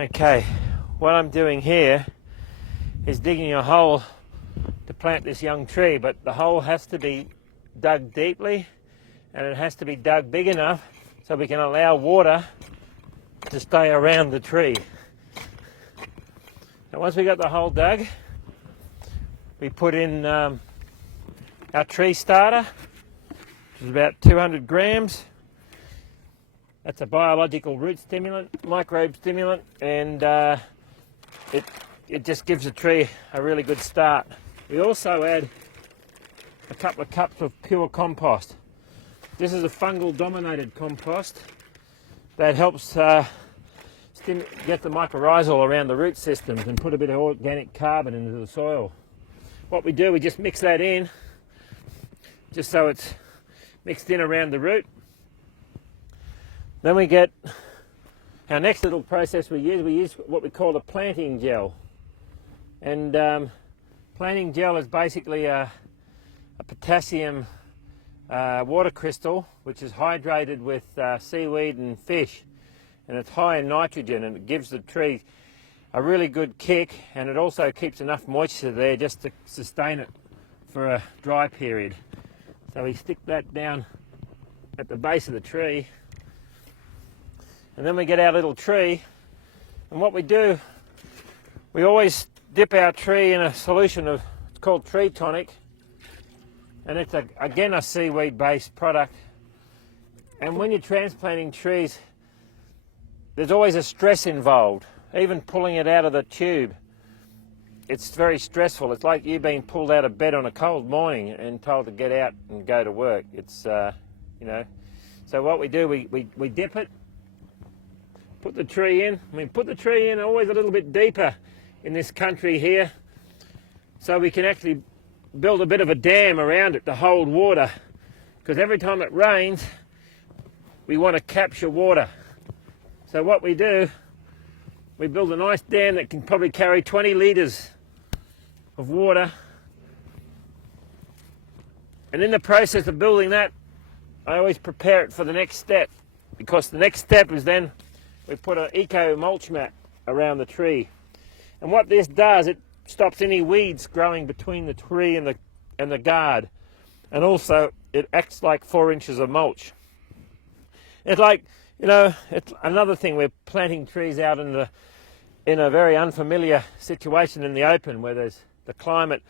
Okay, what I'm doing here is digging a hole to plant this young tree, but the hole has to be dug deeply and it has to be dug big enough so we can allow water to stay around the tree. Now once we got the hole dug, we put in our tree starter, which is about 200 grams. That's a biological root stimulant, microbe stimulant, and it just gives the tree a really good start. We also add a couple of cups of pure compost. This is a fungal dominated compost that helps get the mycorrhizal around the root systems and put a bit of organic carbon into the soil. What we do, we just mix that in just so it's mixed in around the root. Then we get our next little process we use what we call a planting gel. And planting gel is basically a potassium water crystal which is hydrated with seaweed and fish, and it's high in nitrogen, and it gives the tree a really good kick, and it also keeps enough moisture there just to sustain it for a dry period. So we stick that down at the base of the tree, and then we get our little tree, and what we do, we always dip our tree in a solution of, it's called tree tonic, and it's again a seaweed based product. And when you're transplanting trees, there's always a stress involved. Even pulling it out of the tube, it's very stressful. It's like you being pulled out of bed on a cold morning and told to get out and go to work. It's you know, so what we do, we dip it, put the tree in. I mean, put the tree in always a little bit deeper in this country here, so we can actually build a bit of a dam around it to hold water, because every time it rains we want to capture water. So what we do, we build a nice dam that can probably carry 20 litres of water, and in the process of building that I always prepare it for the next step, because the next step is then we put an eco mulch mat around the tree. And what this does, it stops any weeds growing between the tree and the guard, and also it acts like 4 inches of mulch. It's like, you know, it's another thing, we're planting trees out in a very unfamiliar situation in the open, where the climate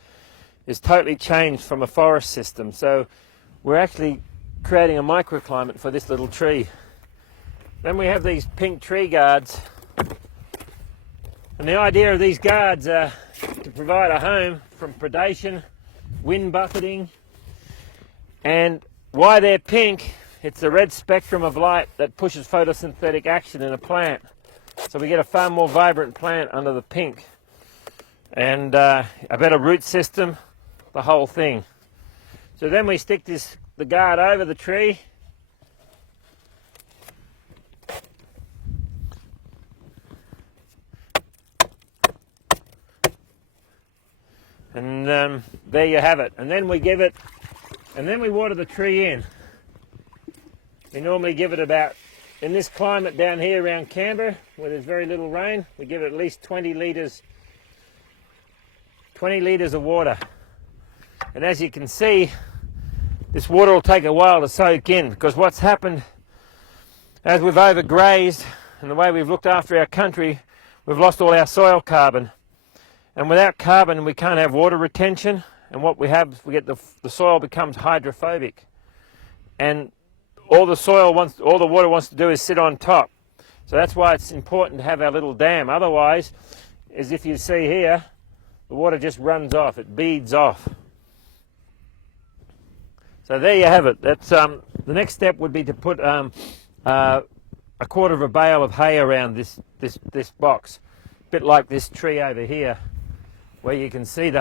is totally changed from a forest system. So we're actually creating a microclimate for this little tree. Then we have these pink tree guards, and the idea of these guards are to provide a home from predation, wind buffeting, and why they're pink, it's the red spectrum of light that pushes photosynthetic action in a plant. So we get a far more vibrant plant under the pink, and a better root system, the whole thing. So then we stick the guard over the tree, and there you have it. And then we water the tree in. We normally give it about, in this climate down here around Canberra, where there's very little rain, we give it at least 20 litres of water. And as you can see, this water will take a while to soak in, because what's happened, as we've overgrazed and the way we've looked after our country, we've lost all our soil carbon. And without carbon we can't have water retention, and what we have, we get the soil becomes hydrophobic, and all the water wants to do is sit on top. So that's why it's important to have our little dam. Otherwise, as if you see here, the water just runs off, it beads off. So there you have it. That's the next step would be to put a quarter of a bale of hay around this box, a bit like this tree over here, where you can see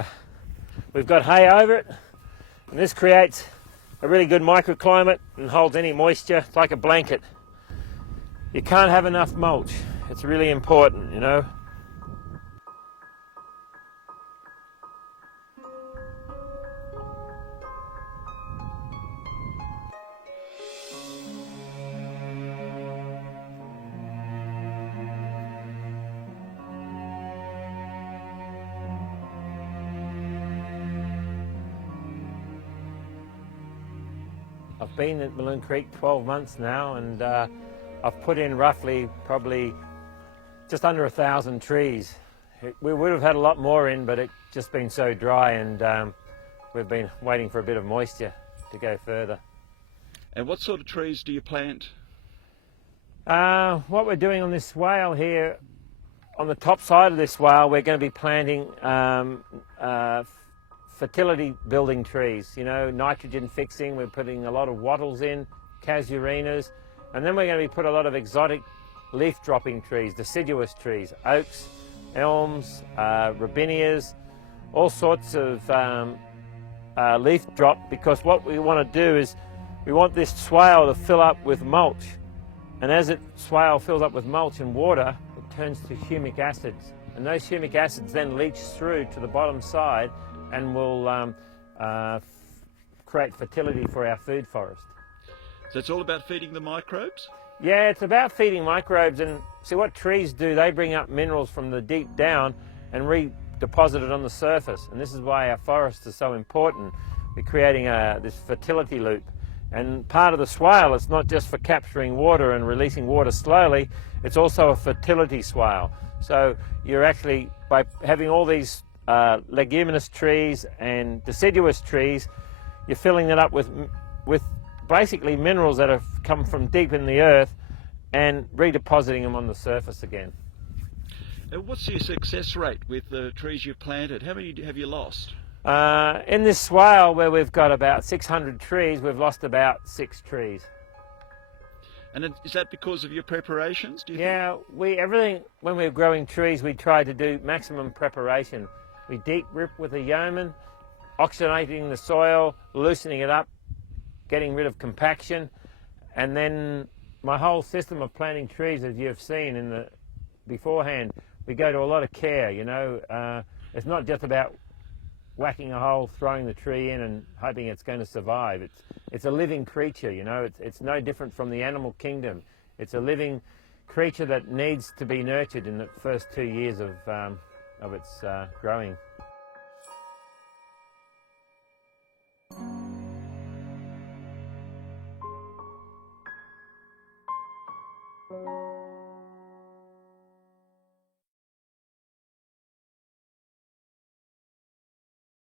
we've got hay over it, and this creates a really good microclimate and holds any moisture. It's like a blanket. You can't have enough mulch. It's really important, you know. I've been at Balloon Creek 12 months now, and I've put in roughly probably just under 1,000 trees. We would have had a lot more in, but it's just been so dry, and we've been waiting for a bit of moisture to go further. And what sort of trees do you plant? What we're doing on this swale here, on the top side of this swale, we're going to be planting fertility building trees, you know, nitrogen fixing. We're putting a lot of wattles in, casuarinas, and then we're going to be put a lot of exotic leaf dropping trees, deciduous trees, oaks, elms, robinias, all sorts of leaf drop, because what we want to do is we want this swale to fill up with mulch, and as it swale fills up with mulch and water, it turns to humic acids, and those humic acids then leach through to the bottom side and will create fertility for our food forest. So it's all about feeding the microbes? Yeah, it's about feeding microbes, and see what trees do, they bring up minerals from the deep down and redeposit it on the surface, and this is why our forests are so important. We're creating this fertility loop, and part of the swale, it's not just for capturing water and releasing water slowly, it's also a fertility swale. So you're actually, by having all these leguminous trees and deciduous trees, you're filling it up with basically minerals that have come from deep in the earth and redepositing them on the surface again. And what's your success rate with the trees you've planted? How many have you lost? In this swale, where we've got about 600 trees, we've lost about 6 trees. And is that because of your preparations, do you think? Everything, when we're growing trees, we try to do maximum preparation. We deep rip with a yeoman, oxygenating the soil, loosening it up, getting rid of compaction, and then my whole system of planting trees, as you've seen in the beforehand, we go to a lot of care, you know. It's not just about whacking a hole, throwing the tree in and hoping it's going to survive. It's a living creature, you know. It's no different from the animal kingdom. It's a living creature that needs to be nurtured in the first 2 years of its growing.